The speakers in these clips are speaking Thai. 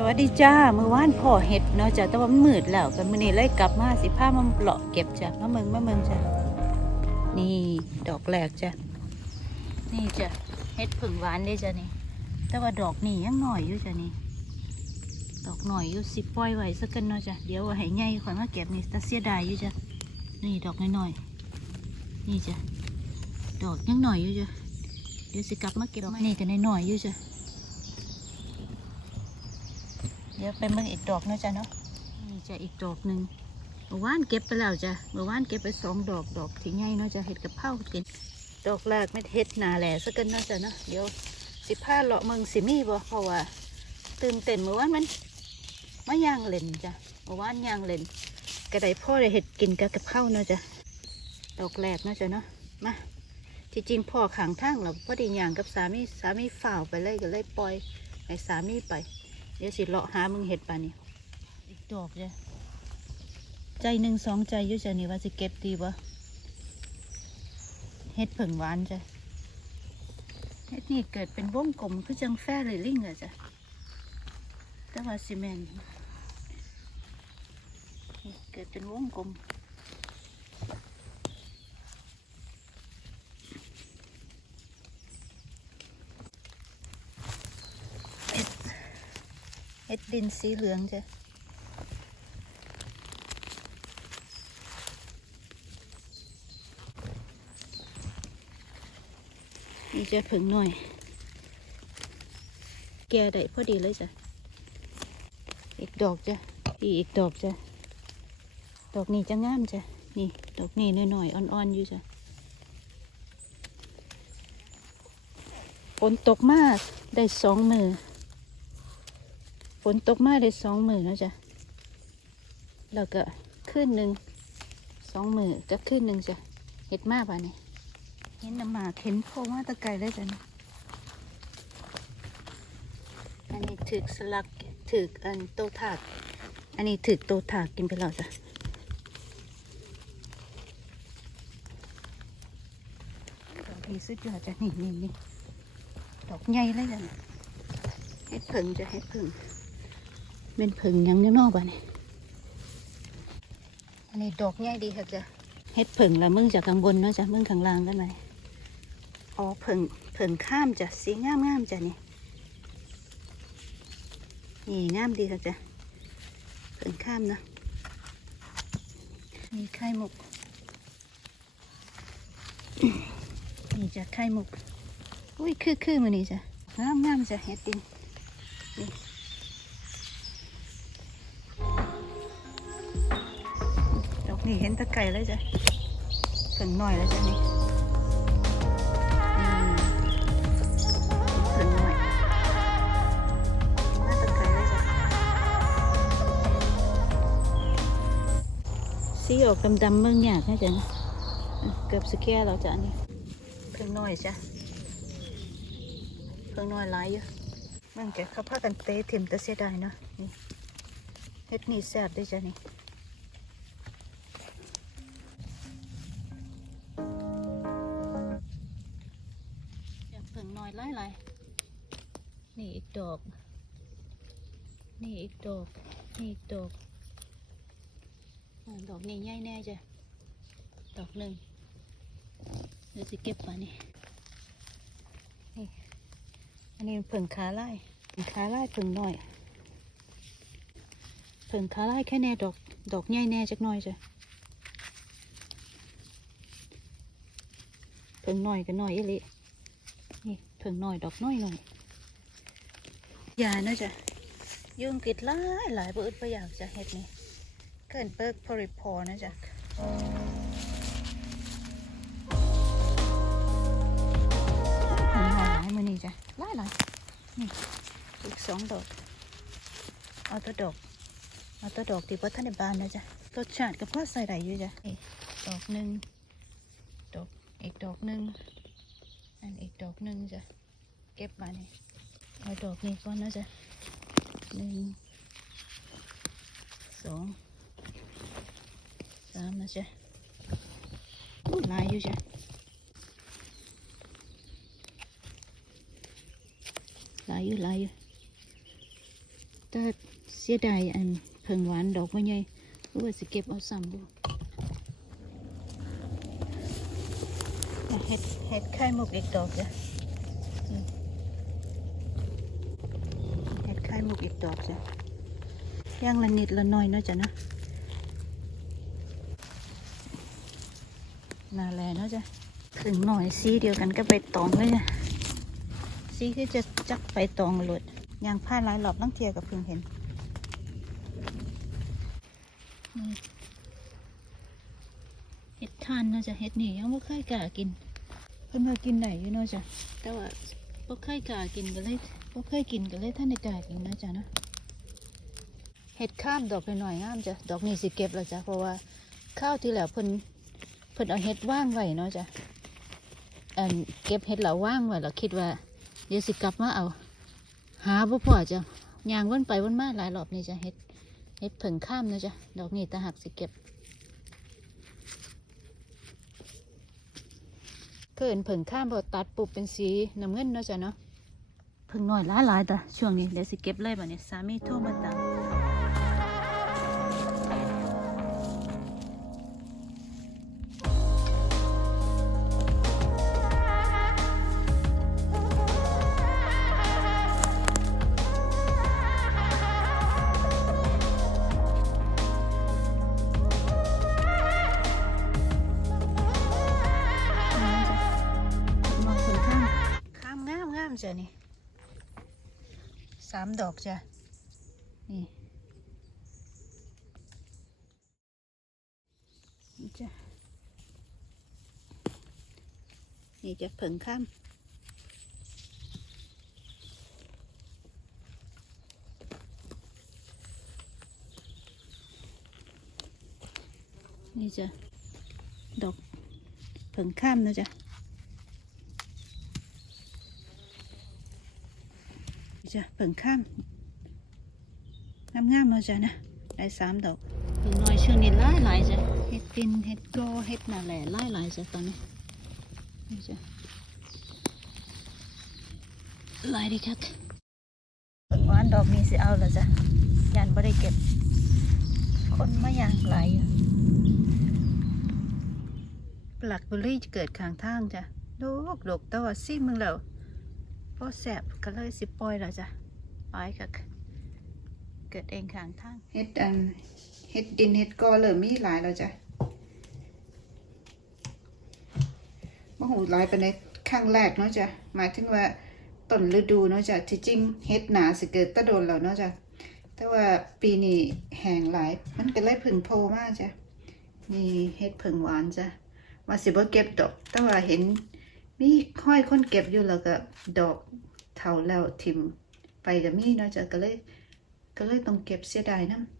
สวัสดีจ้าเมื่อวานพ่อเห็ดเนาะจ้ะแต่ว่ามันมืดแล้วกันมื้อนี้เลยกลับมาสิพามาเลาะเก็บจ้ะมาเมืองมาเมืองจ้ะนี่ดอกแรกจ้ะนี่จ้ะเห็ดผึ่งหวานเด้จ้ะนี่แต่ว่าดอกนี่ยังหน่อยอยู่จ้ะนี่ดอกหน่อยอยู่สิปล่อยไว้สักกันเนาะจ้ะเดี๋ยวเอาให้ใหญ่ข่อยมาเก็บนี่ตาเสียดายอยู่จ้ะนี่ดอกน้อยๆนี่จ้ะดอกยังหน่อยอยู่จ้ะเดี๋ยวสิกลับมาเก็บนี่ก็น้อยๆอยู่จ้ะ เดี๋ยวไปเบิ่งอีกดอกเนาะจ้ะเนาะนี่จะอีกดอกหนึ่งเมื่อวานเก็บไปแล้วจ้ะเมื่อวานเก็บไปสองดอกดอกที่ใหญ่เนาะจ้ะเห็ดกับเผากินดอกแรกไม่เห็ดหนาแหล่สักกันเนาะจ้ะเนาะเดี๋ยวสิผ้าเลาะเมืองสิมีบ่เพราะว่าตื่นเต้นเมื่อวานมันมาย่างเล่นจ้ะเมื่อวานย่างเล่นกระไดพ่อได้เห็ดกินกับกับข้าวเนาะจ้ะดอกแรกเนาะจ้ะเนาะมาที่จริงพ่อขังทางเราพอดีย่างกับสามีสามีฝ่าวไปเลยก็เลยปล่อยให้สามีไป เดี๋ยวสิเลาะหามึงเห็ดป่านนี้อีกดอกจ้ะใจหนึ่งสองใจยู่จะนี่ว่าสิเก็บดีบ่เห็ดผึ่งหวานจ้ะเห็ดนี่เกิดเป็นวงกลมคือจังแฟหรือลิงอะจ้ะแต่ว่าซีเมนต์เกิดเป็นวงกลมเห็ด เห็ดดินสีเหลืองจ้ะนี่จะผึ่งหน่อย แกได้พอดีเลยจ้ะ อีกดอกจ้ะอีอีกดอกจ้ะ ดอกนี้จะงามจ้ะ นี่ ดอกนี้หน้อยๆ อ่อนๆ อยู่จ้ะฝนตกมาก ได้สองมือ ฝนตกมาได้สองหมือแล้วจ้ะแล้วก็ขึ้นหนึ่งสองหมือก็ขึ้นหนึ่งจ้ะเห็ดมากป่ะนี่เห็นน้ำหมากเห็นโพมาตะไกลเลยจ้ะนี่อันนี้ถึกสลักถึกอันโตถากอันนี้ถึกโตถากกินไปแล้วจ้ะดอกนี้สุดยอดจ้ะนี่นี่นี่ดอกใหญ่เลยจ้ะเห็ดผึ่งจะเห็ดผึ่ง เป็นผึ่งหยังเนอกบ้านี่อันนี้ดอกใหญ่ดีค่ะจ้ะเฮ็ดผึ่งละมึงจากข้างบนเนาะจ้ะมึงข้างล่างกันไหมอ๋อผึ่งผึ่งข้ามจ้ะสีงามงามๆจ้ะนี่นี่งามดีค่ะจ้ะผึ่งข้ามนะมีไข่มุกนี่จ้ะไข่มุกอุ้ยคือคือๆมือนี่จ้ะงามงามๆจ้ะเฮ็ดดินนี่ นี่เห็นตะไคร้เลยจ้ะถึงหน่อยแล้วจ้ะนี่อืมถึงหน่อยมาตะไคร้เลยจ้ะสีออกดำๆเมืองยากนะจ๊ะนะอะเกือบสแกนแล้วจ้ะอันนี่เพิ่งน้อยจ้ะเพิ่งน้อยหลายอยู่มันแกเขาพากันเตะถิ่มแต่เสียดายเนาะนี่เฮ็ดนี่แซ่บด้วยจ้ะนี่ อีกดอกนี่อีกดอกอ่าดอกนี้ใหญ่แน่จ้ะดอกหนึ่งเดี๋ยวสิเก็บมานี่นี่ อันนี้เพิ่งขาไล่เพิ่งขาไล่เพิ่งน้อยเพิ่งขาไล่แค่แน่ดอกดอกใหญ่แน่จักหน่อยจ้ะเพิ่งน้อยก็น้อยอีหลินี่เพิ่งหน่อยดอกน้อยหน่อยยานะจ๊ะ ยุงกิดหลายหลายบ่อึดบ่อยากจะเฮ็ดนี่เกินเปิกพอริพอนะจ๊ะหลายมือนี่จ้ะหลายหลายนี่อีกสองดอกเอาตัวดอกเอาตัวดอกที่ว่าท่านในบ้านนะจ๊ะรสชาติก็พอใส่ได้อยู่จ้ะดอกหนึ่งดอกอีกดอกหนึ่งอันอีกดอกหนึ่งจ้ะเก็บมาเนี่ยเอาดอกนี้ก่อนนะจ๊ะ หนึ่งสองสามนะจ๊ะอู้หลายอยู่จ้ะหลายอยู่หลายอยู่แต่เสียดายอันเพิ่งหวานดอกไม่ใหญ่รือว่าสิเก็บเอาซ้ำดูเห็ดเห็ดไข่มุกอีกดอกจ้ะนี่เห็ดไข่มุก อีกดอกจ้ะย่างละนิดละหน้อยเนาะจ้ะนะนาแลเนาะจ้ะถึงหน่อยสีเดียวกันก็ไปตองเลยจ้ะสีที่จะจักไปตองหลุดยางผ้าหลายหลอบลังเทียกับเพิ่งเห็นเห็ดทานเนาะจ้ะเห็ดนี่ยังไม่เคยกล้ากิน เพิ่นมากินไหนอยู่เนาะจ้ะแต่ว่าบ่เคยกล้ากินก็เลย บ่เคยกินก็เลยท่านได้กล้ากินนะจ้ะเนาะเห็ดข้ามดอกหน่อยๆงามจ้ะดอกนี้สิเก็บแล้วจ้ะเพราะว่าข้าวที่แล้วเพิ่นเพิ่นเอาเห็ดว่างไว้เนาะจ้ะอันเก็บเห็ดแล้วว่างไว้แล้วคิดว่า เดี๋ยวสิกลับมาเอา หาบ่พอจ้ะยางวนไปวนมาหลายรอบนี่จ้ะเห็ดเห็ดเผิงข้ามนะจ๊ะดอกนี้ตาหักสิเก็บเกินเผิงข้ามพอตัดปุบเป็นสีน้ำเงินเนาะจ๊ะเนาะ เผิงหน่อยหลายๆแต่ช่วงนี้เดี๋ยวสิเก็บเลยบ่เนี่ยสามีโทรมาตา สามดอกจ้ะ นี่นี่จ้ะ นี่จะเผิงข้ามนี่จ้ะ ดอกเผิงข้ามนะจ๊ะ จ้ะเพิ่งข้ามงามๆมาจ้ะนะได้สามดอกเพิ่งน้อยช่วงนี้หลายหลายๆจ้ะเห็ดปินเห็ดกอเห็ดนาแหล่หลายหลายๆจ้ะตอนนี้นี่จ้ะหลายดีคักเพิ่งหวานดอกนี้สิเอาแล้วจ้ะยันบ่ได้เก็บ คนมาอย่างหลายอยู่ปลักเบอร์รี่จะเกิดข้างทางจ้ะโดกดกแต่ว่าซิมึงแล้ว พอแสบก็เลยสิปล่อยแล้วจ้ะปล่อยก็เกิดเองข้างทางเฮ็ดอันเฮ็ดดินเฮ็ดกอเริ่มมีหลายแล้วจ้ะมหูหลายไปในครั้งแรกเนาะจ้ะหมายถึงว่าต้นฤดูเนาะจ้ะที่จริงเฮ็ดหนาสิเกิดตะโดนแล้วเนาะจ้ะแต่ว่าปีนี้แห้งหลายมันก็เลยผึ่งโพมากจ้ะนี่เฮ็ดผึ่งหวานจ้ะว่าสิบ่เก็บดอกแต่ว่าเห็น มีค่อยคนเก็บอยู่แล้วก็ดอกเท่าแล้วทิมไปกับมีเนาะจ้ะก็เลยก็เลยต้องเก็บเสียดายน้ำ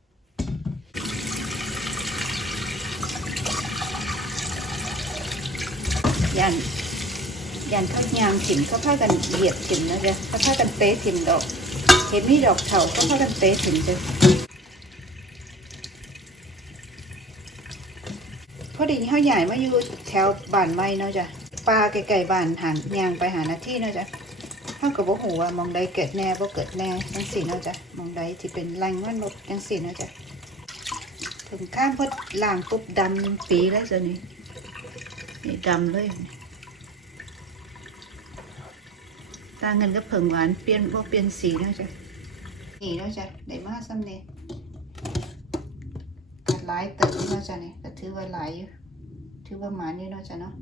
ยันยันเขายางถิ่มเขาพากันเหยียบถิ่มนะจ๊ะเขาพากันเตะถิ่มดอก เห็นมีดอกเถาเขาพากันเตะถิ่มจ้ะพอดีเขาใหญ่มาอยู่แถวบ้านไม้เนาะจ้ะ ปลาไก่ๆบานหันยางไปหาหน้าที่เนาะจ้ะเท่ากับว่าหูว่ามองใดเกิดแน่บ่เกิดแน่จังสี่เนาะจ้ะมองใดที่เป็นแรงมันลบจังสี่เนาะจ้ะถึงข้ามพดล่างปุ๊บดำปีแล้วจ้ะนี่นี่ดำเลยตาเงินก็เผิงหวานเปลี่ยนบ่เปลี่ยนสีเนาะจ้ะนี่เนาะจ้ะได้มาซ้ำเนี่ยกัดหลายเติบอยู่เนาะจ้ะนี่ก็ถือว่าหลายอยู่ถือว่าหมานอยู่เนาะจ้ะเนาะ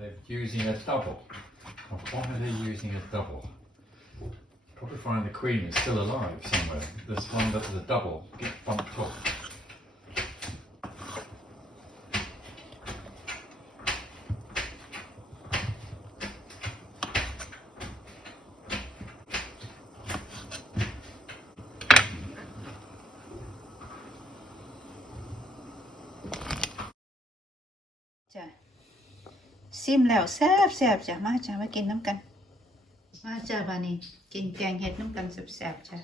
They're using a double. Why are they using a double? Probably find the queen is still alive somewhere. There's one that the double get bumped off. จ้ะ ซิมแล้วแซบแซบจ้ะมาจ้ะมากินน้ำกัน มาจ้ะบานี้กินแกงเห็ดน้ำกันแซ่บจ้ะ